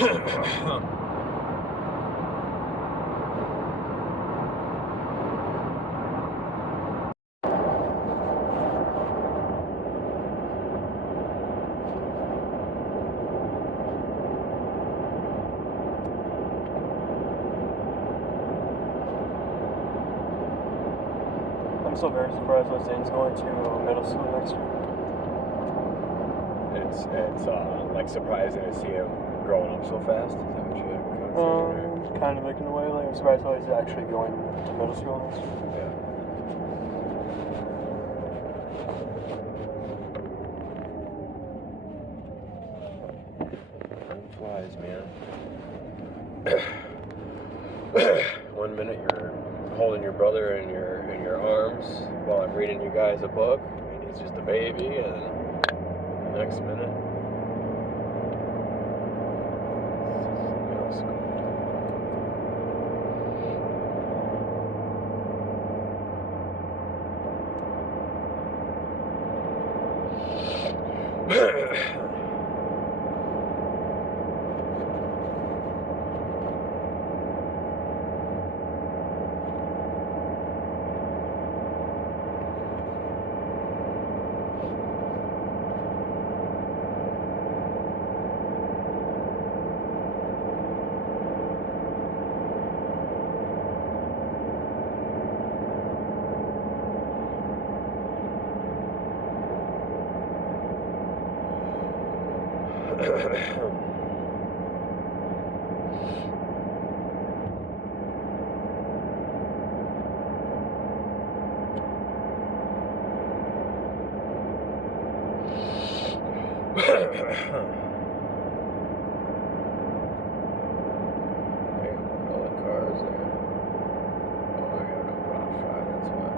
I'm still very surprised that Zane's going to middle school next year. It's like surprising to see him growing up so fast. Is that what you kind of saying? Kind of like in a way, like I'm surprised how he's actually going to middle school next year. Yeah. Time flies, man. 1 minute you're holding your brother in your arms while I'm reading you guys a book, and he's just a baby, and the next minute, middle school. All the cars there. Oh, I gotta go drop fry, that's why.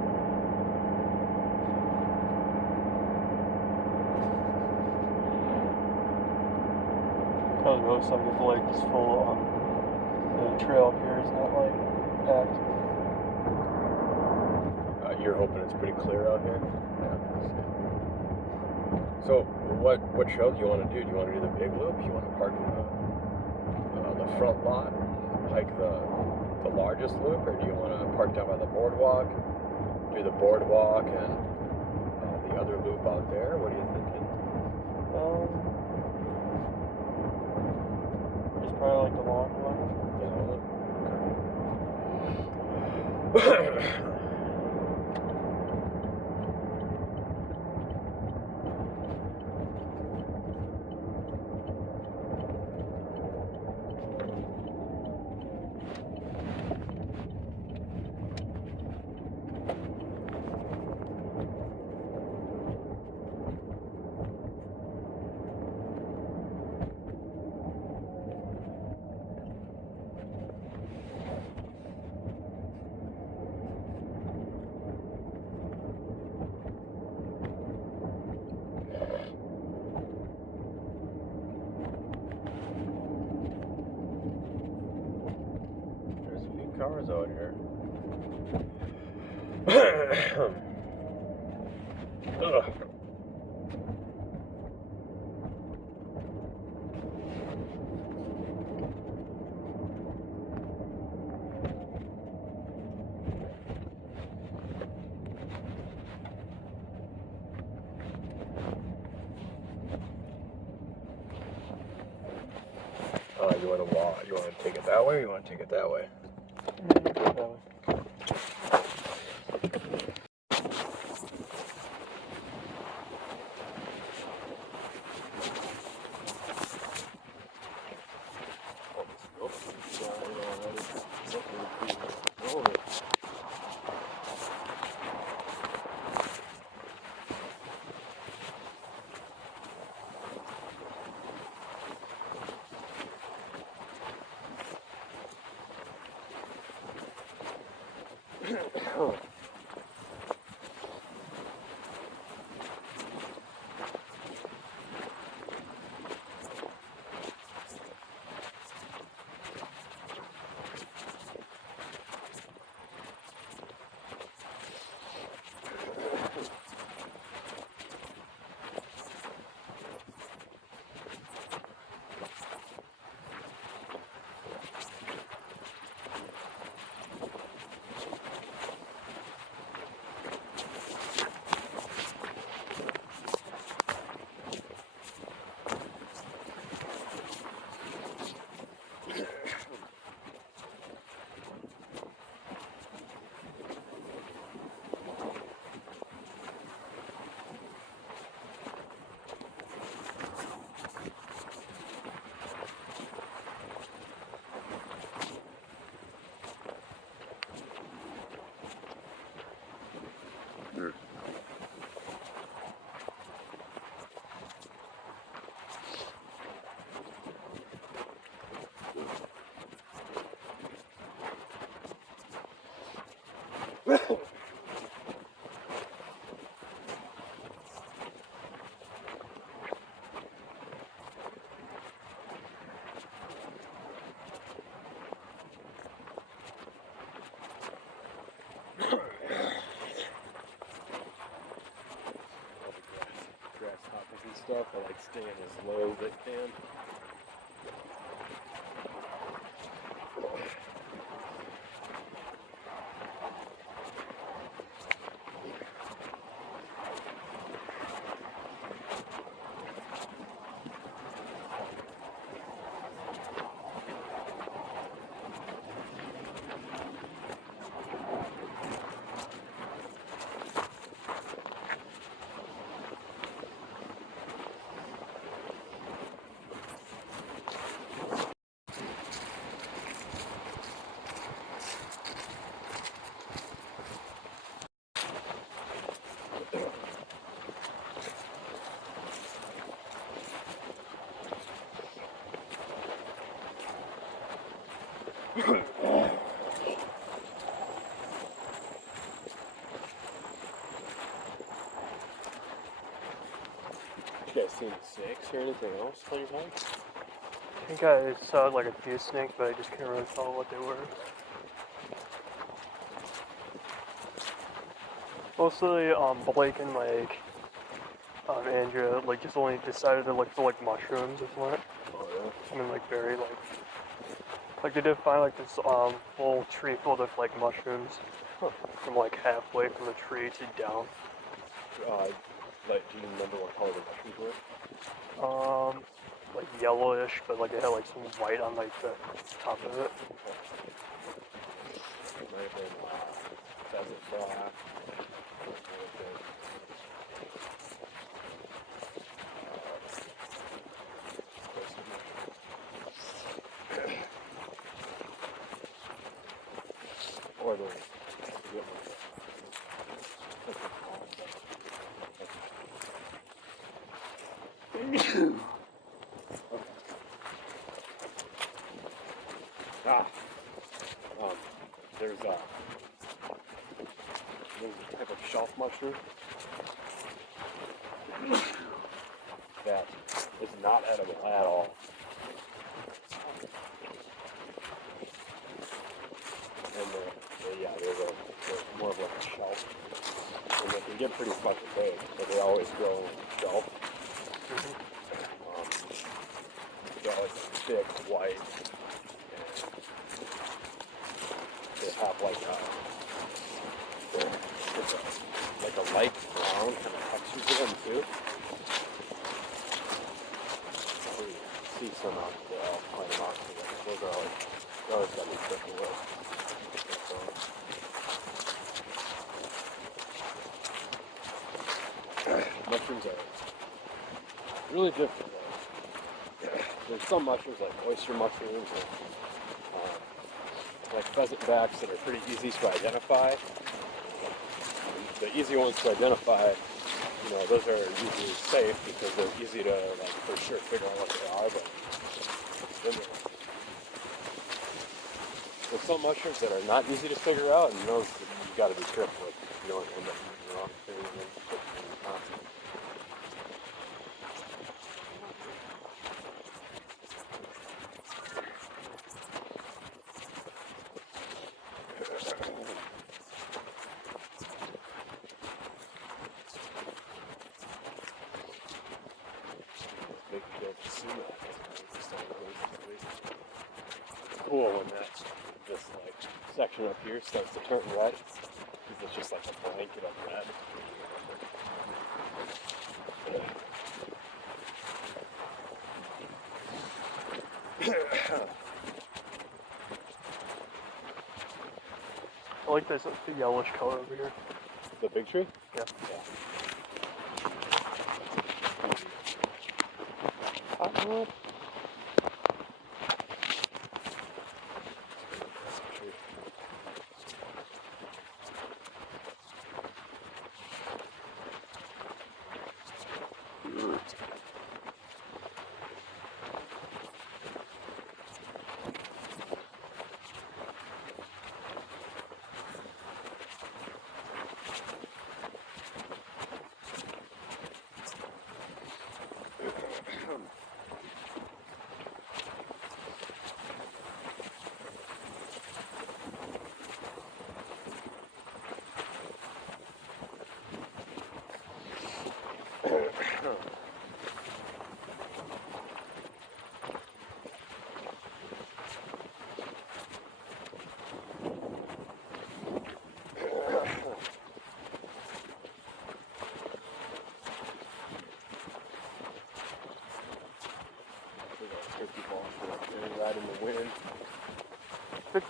That was really sucky if the lake is full on the trail up here is not like packed. You're hoping it's pretty clear out here? Yeah. So, what trail do you want to do? Do you want to do the big loop? Do you want to park in the front lot and hike the largest loop? Or do you want to park down by the boardwalk, do the boardwalk and the other loop out there? What are you thinking? It's probably like the long one. Okay. There's a few cars out here. Ugh. You want to walk? You want to take it that way, or you want to take it that way? That way. Oh. Grasshoppers and stuff, I like staying as low as they can. You guys seen snakes or anything else on your hike? I think I saw like a few snakes, but I just couldn't really tell what they were. Mostly, Blake and like Andrea just only decided to look for like mushrooms or something. Oh yeah. And then like very like they did find like this whole tree full of like mushrooms from like halfway from the tree to down. Like, do you remember what color the mushrooms were? Like yellowish, but like it had like some white on like the top of it. It might have been pheasant black. Or the there's a type of shelf mushroom that is not edible at all. And they're more of like a shelf. And they can get pretty fucking big, but they always grow on the shelf. They're like thick, white, and they have like a light brown kind of texture to them too. See some out there, I'll point them out to you. Those are like, those gotta be quick to work. Mushrooms are really different. There's some mushrooms like oyster mushrooms and like pheasant backs that are pretty easy to identify. The easy ones to identify, those are usually safe because they're easy to like for sure figure out what they are. But then there's some mushrooms that are not easy to figure out, and those you got to be careful with. You don't end up eating the wrong thing and then put it in your constant. It's cool when this like section up here starts to turn red, because it's just like a blanket of red. I like this yellowish color over here. The big tree? Yeah. Hot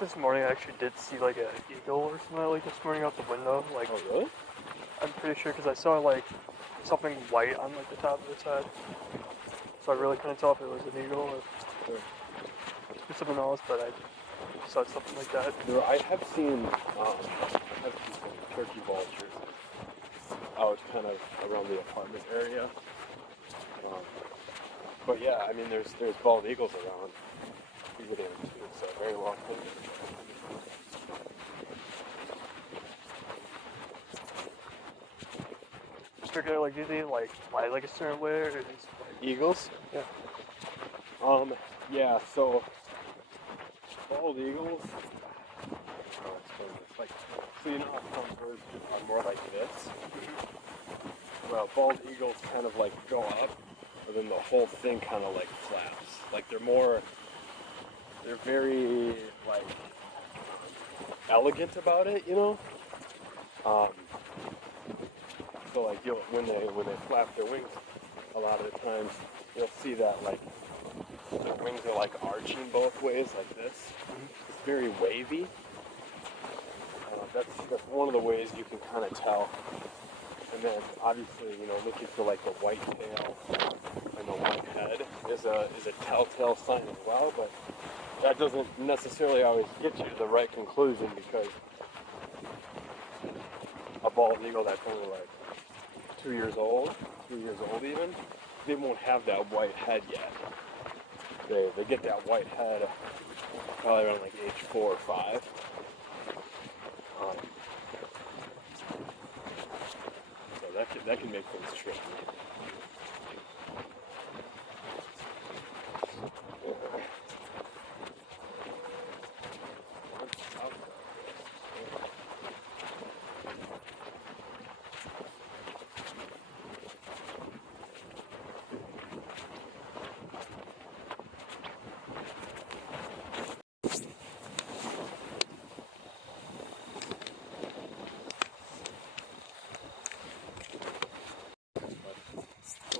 this morning I actually did see like an eagle or something like this morning out the window. Like, Oh, really? I'm pretty sure because I saw like something white on like the top of its head. So I really couldn't tell if it was an eagle or something else, but I saw something like that. I have seen some turkey vultures out kind of around the apartment area. But yeah, I mean, there's bald eagles around Beaver Dam too, so very well could be. Figure like do they like fly like a certain way or is like Eagles? yeah. Yeah, so bald eagles, how to explain this? Like, so you know how some birds are more like this? Well, bald eagles kind of like go up, but then the whole thing kind of like flaps. Like they're very like elegant about it, you know? So like when they flap their wings, a lot of the times you'll see that like their wings are like arching both ways like this. It's very wavy. That's one of the ways you can kind of tell. And then obviously, you know, looking for like the white tail and the white head is a telltale sign as well, but that doesn't necessarily always get you to the right conclusion because a bald eagle that's only like 2 years old, 3 years old even, they won't have that white head yet. They get that white head probably around like age 4 or 5. So that can make things tricky.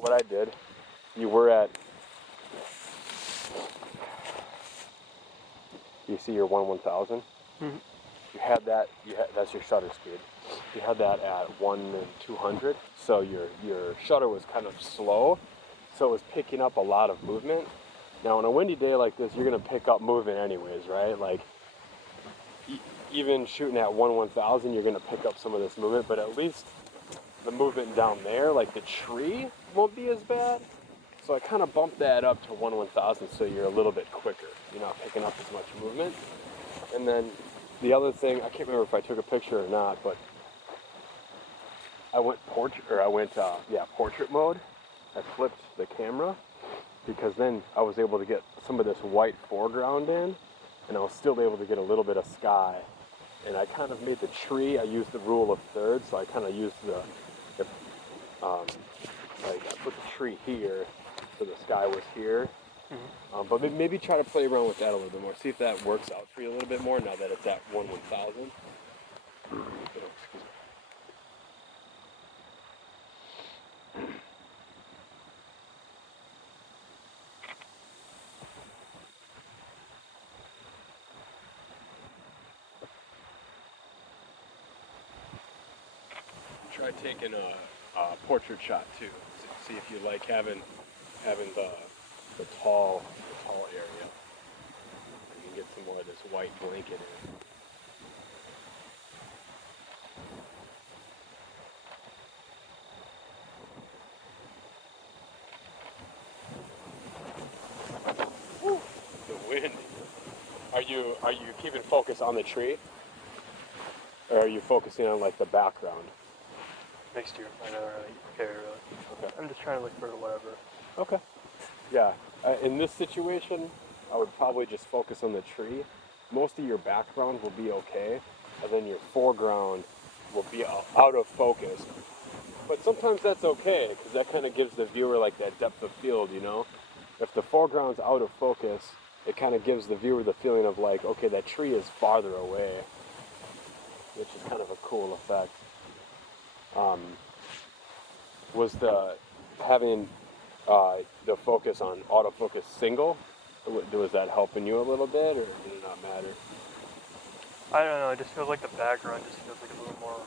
What I did, you see your 1/1000? Mm-hmm. That's your shutter speed. You had that at 1/200, so your shutter was kind of slow, so it was picking up a lot of movement. Now on a windy day like this, you're gonna pick up movement anyways, right? Like even shooting at 1/1000, you're gonna pick up some of this movement, but at least the movement down there, like the tree, won't be as bad. So I kind of bumped that up to 1/1000 so you're a little bit quicker. You're not picking up as much movement. And then the other thing, I can't remember if I took a picture or not, but I went portrait mode. I flipped the camera because then I was able to get some of this white foreground in, and I was still able to get a little bit of sky. And I kind of made the tree, I used the rule of thirds, so I kind of used like I put the tree here, so the sky was here. Mm-hmm. But maybe try to play around with that a little bit more. See if that works out for you a little bit more now that it's at 1/1000. Try taking a portrait shot too. See if you like having the tall area. You can get some more of this white blanket in. Woo, the wind. Are you keeping focus on the tree? Or are you focusing on like the background? Next year, I don't really care really. Okay. I'm just trying to look for whatever. Okay. Yeah. In this situation, I would probably just focus on the tree. Most of your background will be okay, and then your foreground will be out of focus. But sometimes that's okay, because that kind of gives the viewer like that depth of field, you know? If the foreground's out of focus, it kind of gives the viewer the feeling of like, okay, that tree is farther away, which is kind of a cool effect. Was having the focus on autofocus single, was that helping you a little bit, or did it not matter? I don't know. It just feels like the background just feels like a little more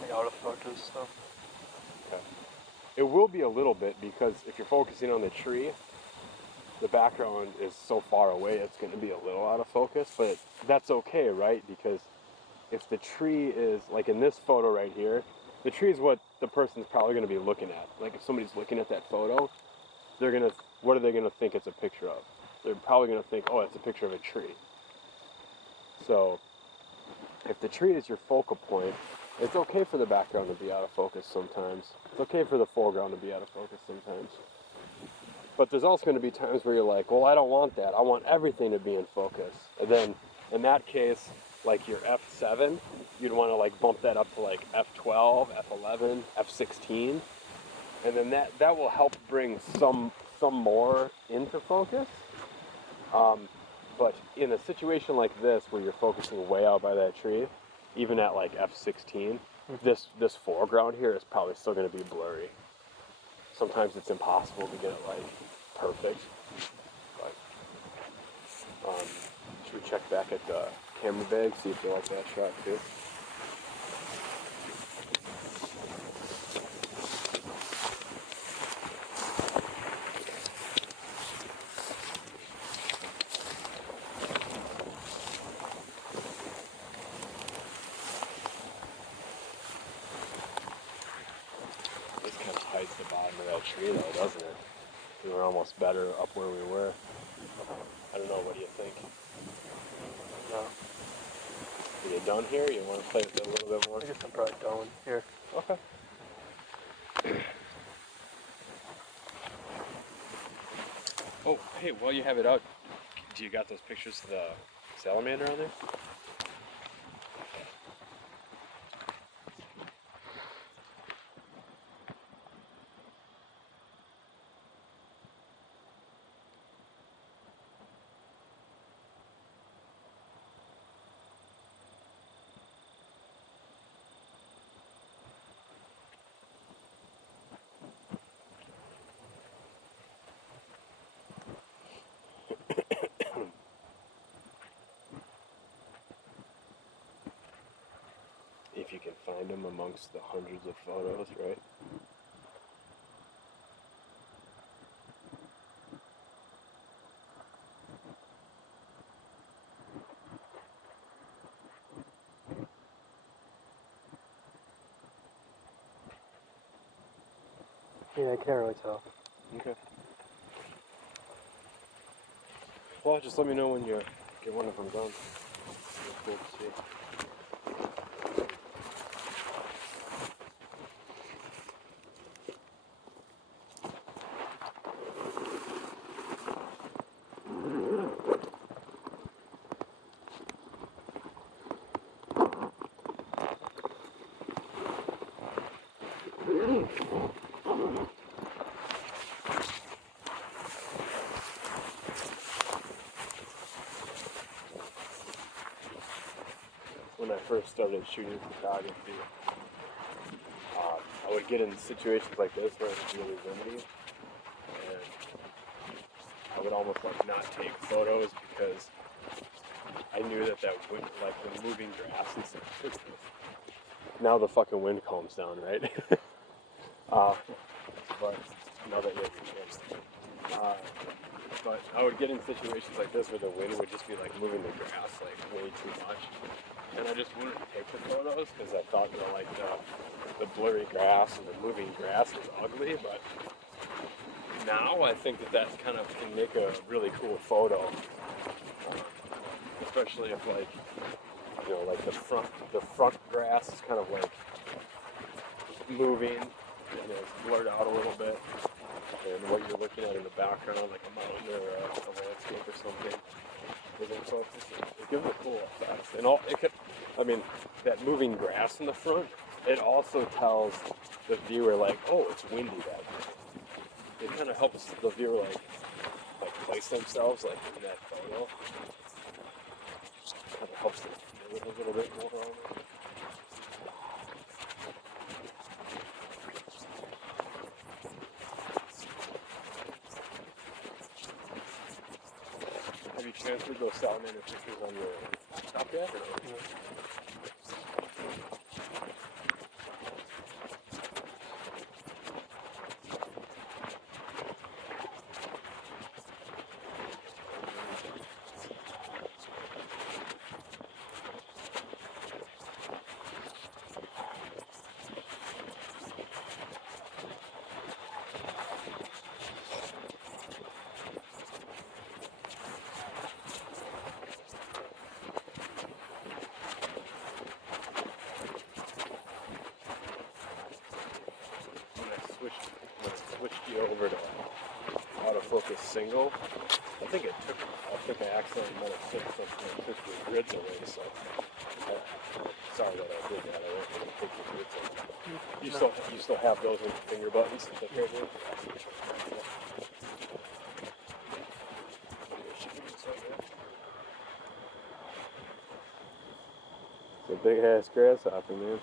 like out of focus. So It will be a little bit because if you're focusing on the tree, the background is so far away, it's going to be a little out of focus, but that's okay, right? Because if the tree is, like in this photo right here, the tree is what the person's probably going to be looking at. Like if somebody's looking at that photo, what are they going to think it's a picture of? They're probably going to think, oh, it's a picture of a tree. So if the tree is your focal point, it's okay for the background to be out of focus sometimes. It's okay for the foreground to be out of focus sometimes. But there's also going to be times where you're like, well, I don't want that. I want everything to be in focus. And then in that case, like your F7, you'd want to like bump that up to like F12, F11, F16. And then that will help bring some more into focus. But in a situation like this where you're focusing way out by that tree, even at like F16, this foreground here is probably still going to be blurry. Sometimes it's impossible to get it like perfect. But should we check back at the camera bag, see if they like that shot too? This kind of hides the bottom of that tree though, doesn't it? We were almost better up where we were. I don't know, what do you think? no, Are you done here? You want to play with it a little bit more? I guess I'm probably done here. Okay. Oh, hey, while you have it out, do you got those pictures of the salamander on there? If you can find them amongst the hundreds of photos, right? Yeah, I can't really tell. Okay. Well, just let me know when you get one of them done. It's cool to see. When I first started shooting photography, I would get in situations like this where it's really windy, and I would almost like not take photos because I knew that wind, like the moving grass and stuff. Now the fucking wind calms down, right? But now that you have your chance. But I would get in situations like this where the wind would just be like moving the grass like way too much, and I just wouldn't take the photos because I thought that like the blurry grass and the moving grass was ugly. But now I think that kind of can make a really cool photo, especially if like like the front grass is kind of like moving and it's blurred out a little bit. And what you're looking at in the background, like a mountain or a landscape or something, is in focus. It gives a cool effect. And that moving grass in the front, it also tells the viewer like, oh, it's windy that day. It kind of helps the viewer like place themselves like in that photo. Kind of helps them feel it a little bit more on it. Have you transferred those salamander pictures on your laptop yet? Or? you over to autofocus single. I think I accidentally might have took the grids away, so sorry that I did that. I won't really take the grids away. You still have those with finger buttons? It's a big ass grasshopper, man.